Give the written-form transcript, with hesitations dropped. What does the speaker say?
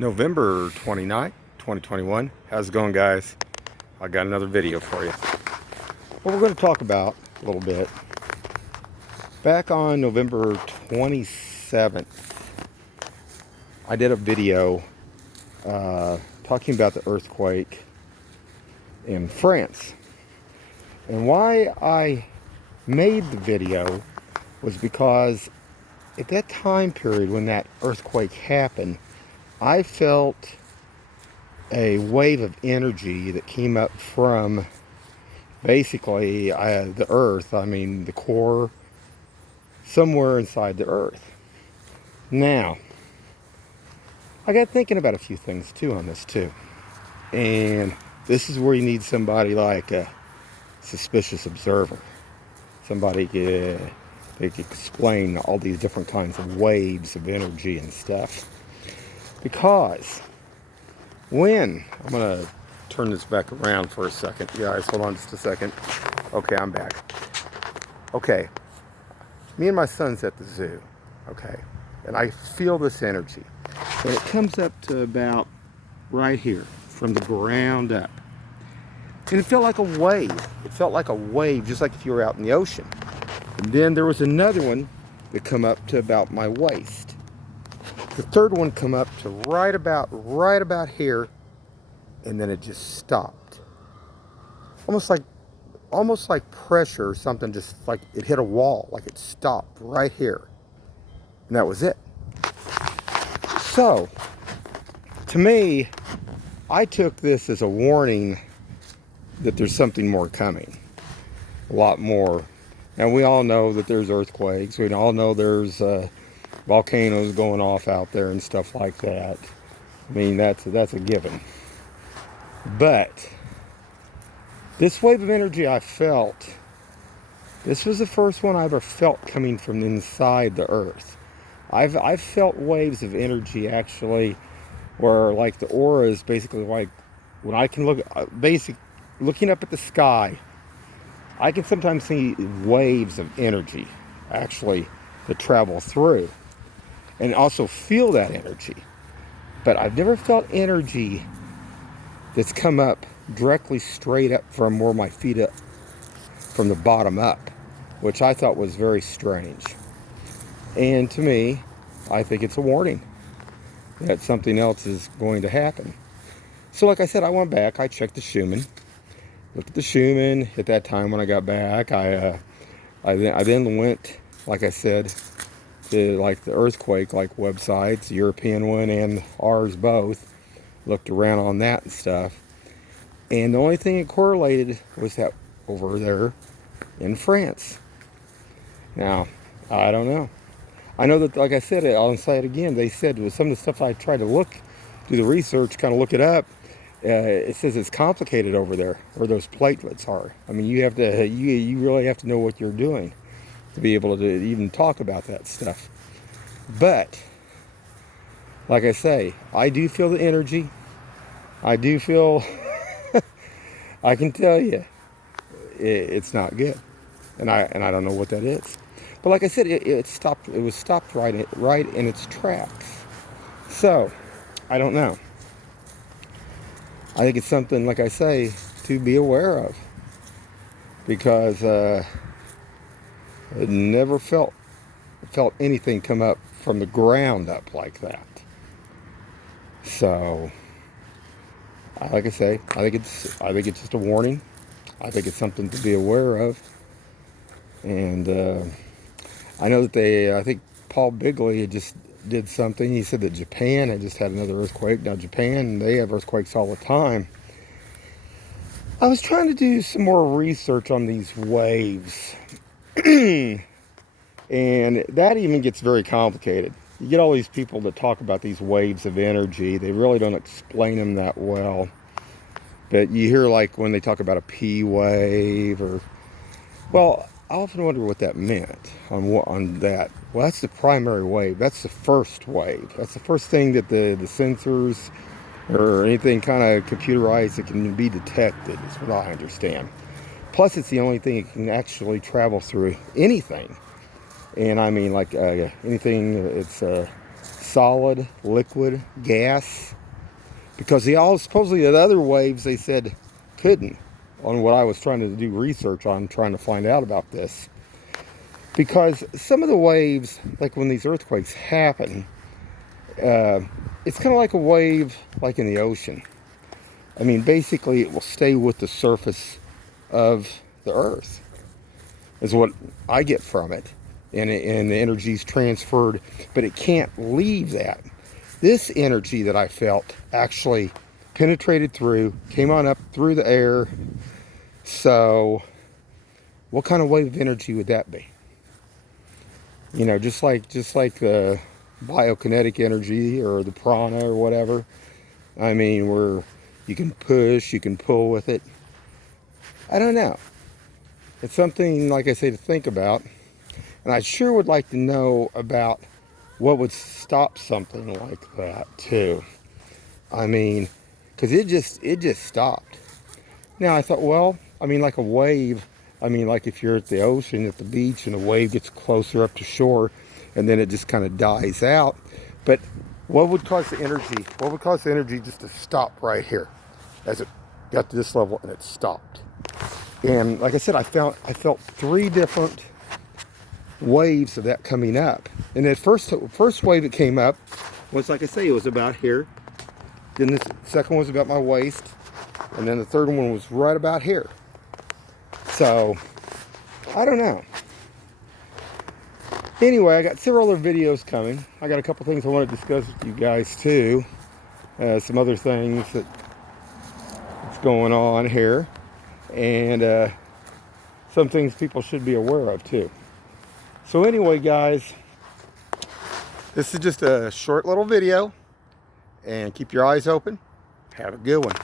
November 29th, 2021. How's it going, guys? I got another video for you. What we're going to talk about a little bit. Back on November 27th, I did a video talking about the earthquake in France. And why I made the video was because at that time period when that earthquake happened, I felt a wave of energy that came up from basically the earth, the core, somewhere inside the earth. Now, I got thinking about a few things too on this too. And this is where you need somebody like a suspicious observer. Somebody that could explain all these different kinds of waves of energy and stuff. Because when, I'm going to turn this back around for a second. Guys, hold on just a second. Okay, I'm back. Okay, me and my son's at the zoo. Okay, and I feel this energy. And it comes up to about right here, from the ground up. And it felt like a wave. It felt like a wave, just like if you were out in the ocean. And then there was another one that come up to about my waist. The third one come up to right about here, and then it just stopped. Almost like pressure or something, just like it hit a wall, like it stopped right here. And that was it. So, to me, I took this as a warning that there's something more coming. A lot more. Now, we all know that there's earthquakes. We all know there's volcanoes going off out there and stuff like that. I mean, that's a given. But this wave of energy I felt, this was the first one I ever felt coming from inside the earth. I've felt waves of energy actually, where like the aura is basically like when I can looking up at the sky, I can sometimes see waves of energy actually that travel through and also feel that energy. But I've never felt energy that's come up directly straight up from where my feet up, from the bottom up, which I thought was very strange. And to me, I think it's a warning that something else is going to happen. So like I said, I went back, I checked the Schumann, looked at the Schumann. At that time when I got back, I then went, like I said, to like the earthquake like websites, the European one and ours both, looked around on that and stuff. And the only thing it correlated was that over there in France. Now, I don't know. I know that, like I said, I'll say it again, they said with some of the stuff I tried to do the research, kind of look it up, it says it's complicated over there, where those platelets are. I mean, you really have to know what you're doing to be able to even talk about that stuff. But, like I say, I do feel the energy. I do feel, I can tell you, it's not good. And I don't know what that is. But like I said, it stopped. It was stopped right in its tracks. So, I don't know. I think it's something, like I say, to be aware of. Because I never felt anything come up from the ground up like that. So, like I say, I think it's just a warning. I think it's something to be aware of. And I know that I think Paul Bigley had just did something. He said that Japan had just had another earthquake. Now Japan, they have earthquakes all the time. I was trying to do some more research on these waves. And that even gets very complicated. You get all these people that talk about these waves of energy. They really don't explain them that well. But you hear like when they talk about a P wave or, well, I often wonder what that meant on that. Well, that's the primary wave. That's the first wave. That's the first thing that the sensors or anything kind of computerized that can be detected, is what I understand. Plus, it's the only thing that can actually travel through anything. And I mean, like anything, it's solid, liquid, gas. Because supposedly the other waves they said couldn't, on what I was trying to do research on, trying to find out about this. Because some of the waves, like when these earthquakes happen, it's kind of like a wave like in the ocean. I mean, basically it will stay with the surface of the earth, is what I get from it. And the energy's transferred, but it can't leave that. This energy that I felt actually penetrated through, came on up through the air. So what kind of wave of energy would that be? You know, just like the biokinetic energy or the prana or whatever. I mean, where you can push, you can pull with it. I don't know. It's something, like I say, to think about. And I sure would like to know about what would stop something like that too. I mean, because it just stopped. Now I thought, well, I mean, like a wave. I mean, like if you're at the ocean, at the beach, and a wave gets closer up to shore, and then it just kind of dies out. But what would cause the energy? What would cause the energy just to stop right here, as it got to this level and it stopped? And like I said, I felt 3 different waves of that coming up. And the first wave that came up was, like I say, it was about here. Then the second one was about my waist, and then the third one was right about here. So I don't know. Anyway, I got several other videos coming. I got a couple things I want to discuss with you guys too. Some other things that's going on here, and some things people should be aware of too. So anyway, guys, this is just a short little video, and keep your eyes open. Have a good one.